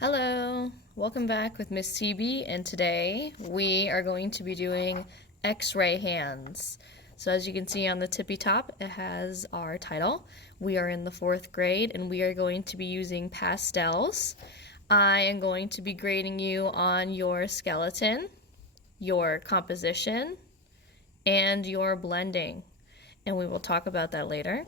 Hello, welcome back with Miss CB, and today we are going to be doing X-ray hands. So as you can see on the tippy top, it has our title. We are in the 4th grade and we are going to be using pastels. I am going to be grading you on your skeleton, your composition, and your blending, and we will talk about that later.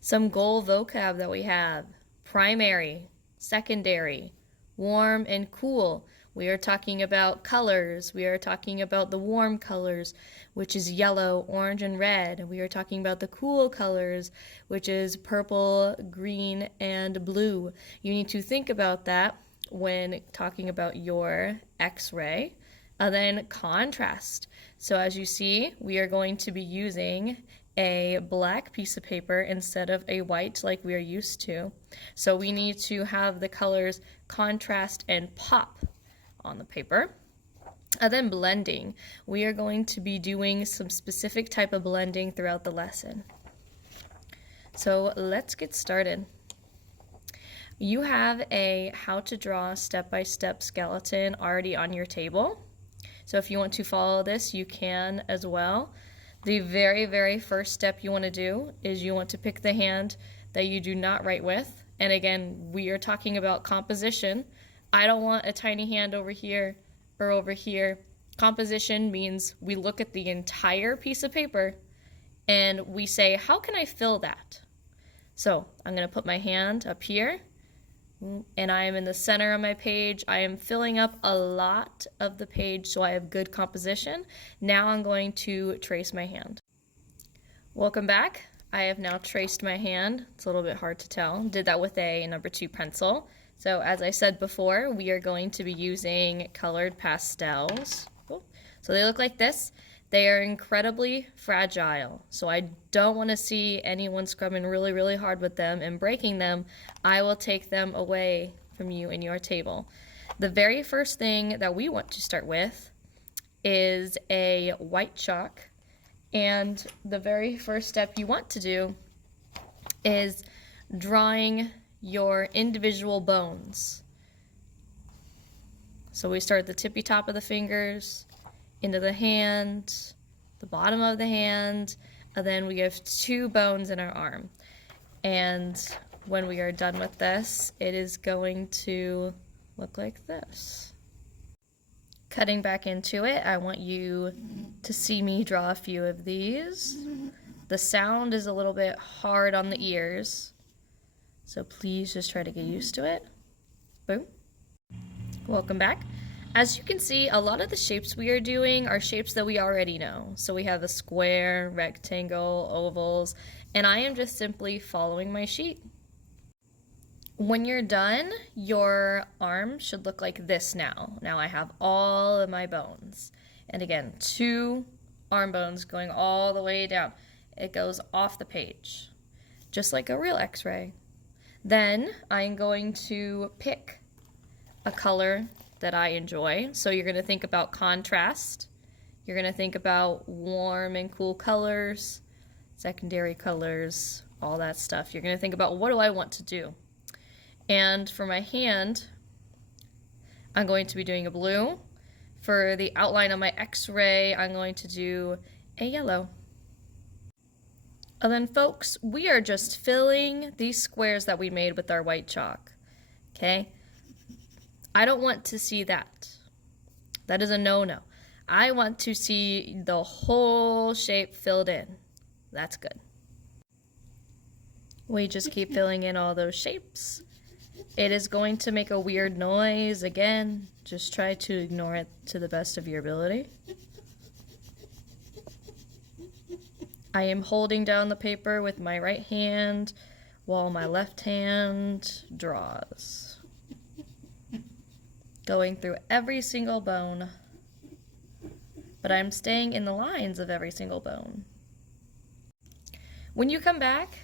Some goal vocab that we have: primary, secondary, warm and cool. We are talking about colors. We are talking about the warm colors, which is yellow, orange, and red. We are talking about the cool colors, which is purple, green, and blue. You need to think about that when talking about your X-ray. And then contrast. So as you see, we are going to be using a black piece of paper instead of a white like we are used to. So we need to have the colors contrast and pop on the paper. And then blending. We are going to be doing some specific type of blending throughout the lesson. So let's get started. You have a how to draw step-by-step skeleton already on your table. So if you want to follow this, you can as well. The very first step you want to do is you want to pick the hand that you do not write with. And again, we are talking about composition. I don't want a tiny hand over here or over here. Composition means we look at the entire piece of paper and we say, how can I fill that? So I'm going to put my hand up here, and I am in the center of my page. I am filling up a lot of the page so I have good composition. Now I'm going to trace my hand. Welcome back. I have now traced my hand. It's a little bit hard to tell. Did that with a number 2 pencil. So as I said before, we are going to be using colored pastels. So they look like this. They are incredibly fragile, so I don't want to see anyone scrubbing really hard with them and breaking them. I will take them away from you in your table. The very first thing that we want to start with is a white chalk, and the very first step you want to do is drawing your individual bones. So we start at the tippy top of the fingers, into the hand, the bottom of the hand, and then we have 2 bones in our arm. And when we are done with this, it is going to look like this. Cutting back into it, I want you to see me draw a few of these. The sound is a little bit hard on the ears, so please just try to get used to it. Boom. Welcome back. As you can see, a lot of the shapes we are doing are shapes that we already know. So we have a square, rectangle, ovals, and I am just simply following my sheet. When you're done, your arm should look like this now. Now I have all of my bones. And again, 2 arm bones going all the way down. It goes off the page, just like a real X-ray. Then I'm going to pick a color that I enjoy. So you're going to think about contrast. You're going to think about warm and cool colors, secondary colors, all that stuff. You're going to think about, what do I want to do? And for my hand, I'm going to be doing a blue. For the outline of my X-ray, I'm going to do a yellow. And then folks, we are just filling these squares that we made with our white chalk. Okay? I don't want to see that. That is a no-no. I want to see the whole shape filled in. That's good. We just keep filling in all those shapes. It is going to make a weird noise. Again, just try to ignore it to the best of your ability. I am holding down the paper with my right hand while my left hand draws. Going through every single bone, but I'm staying in the lines of every single bone. When you come back,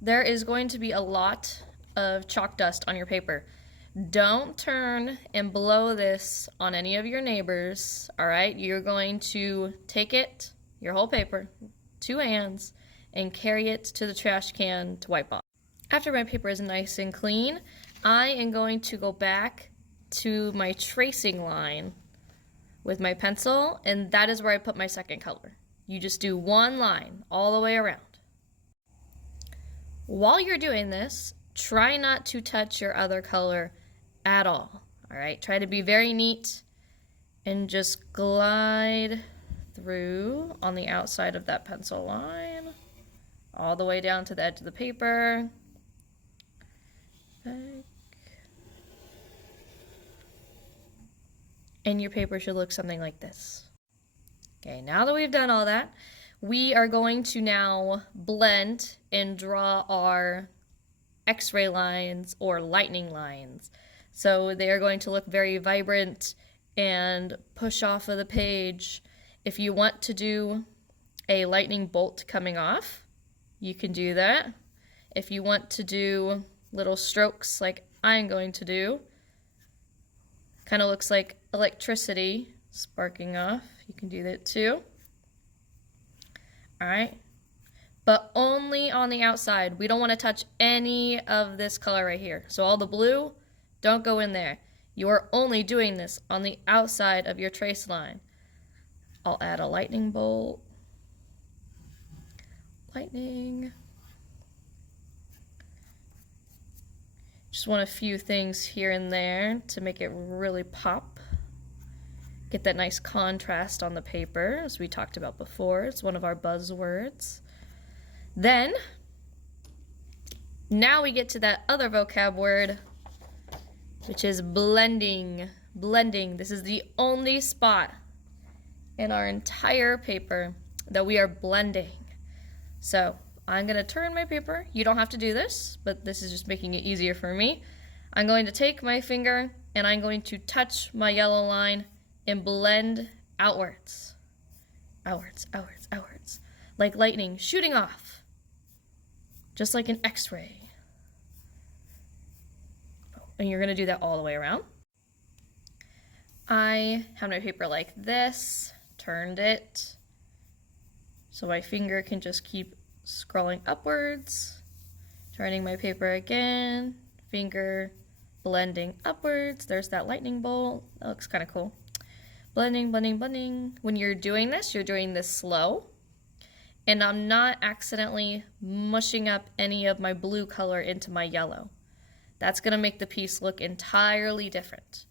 there is going to be a lot of chalk dust on your paper. Don't turn and blow this on any of your neighbors, all right? You're going to take it, your whole paper, 2 hands, and carry it to the trash can to wipe off. After my paper is nice and clean, I am going to go back to my tracing line with my pencil, and that is where I put my second color. You just do one line all the way around. While you're doing this, try not to touch your other color at all. All right, try to be very neat and just glide through on the outside of that pencil line, all the way down to the edge of the paper. And your paper should look something like this. Okay, now that we've done all that, we are going to now blend and draw our X-ray lines or lightning lines. So they are going to look very vibrant and push off of the page. If you want to do a lightning bolt coming off, you can do that. If you want to do little strokes like I'm going to do, kind of looks like electricity sparking off, you can do that too. All right, but only on the outside. We don't want to touch any of this color right here. So all the blue, don't go in there. You are only doing this on the outside of your trace line. I'll add a lightning bolt. Lightning. Just want a few things here and there to make it really pop. Get that nice contrast on the paper, as we talked about before. It's one of our buzzwords. Then, now we get to that other vocab word, which is blending. Blending. This is the only spot in our entire paper that we are blending. So, I'm going to turn my paper. You don't have to do this, but this is just making it easier for me. I'm going to take my finger and I'm going to touch my yellow line and blend outwards. Outwards, outwards, outwards. Like lightning shooting off. Just like an X-ray. And you're going to do that all the way around. I have my paper like this, turned it, so my finger can just keep scrolling upwards, turning my paper again, finger blending upwards. There's that lightning bolt. That looks kind of cool. Blending, blending, blending. When you're doing this, you're doing this slow. And I'm not accidentally mushing up any of my blue color into my yellow. That's going to make the piece look entirely different.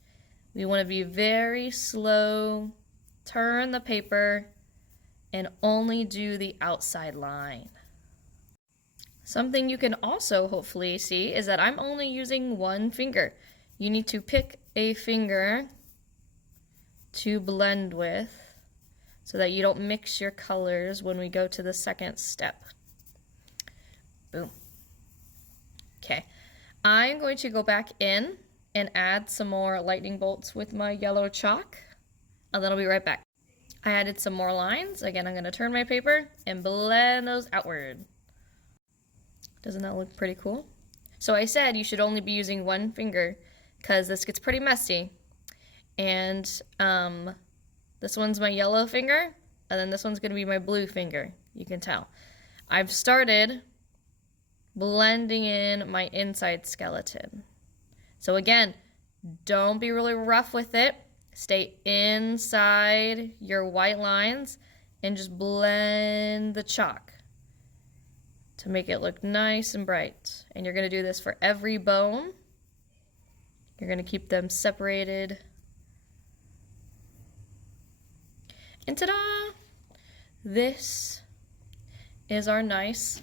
We want to be very slow, turn the paper, and only do the outside line. Something you can also hopefully see is that I'm only using one finger. You need to pick a finger to blend with so that you don't mix your colors when we go to the second step. Boom. Okay, I'm going to go back in and add some more lightning bolts with my yellow chalk, and then I'll be right back. I added some more lines. Again, I'm going to turn my paper and blend those outward. Doesn't that look pretty cool? So I said you should only be using one finger because this gets pretty messy. And this one's my yellow finger, and then this one's going to be my blue finger. You can tell. I've started blending in my inside skeleton. So again, don't be really rough with it. Stay inside your white lines and just blend the chalk to make it look nice and bright. And you're going to do this for every bone. You're going to keep them separated. And ta-da! This is our nice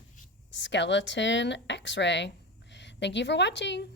skeleton X-ray. Thank you for watching.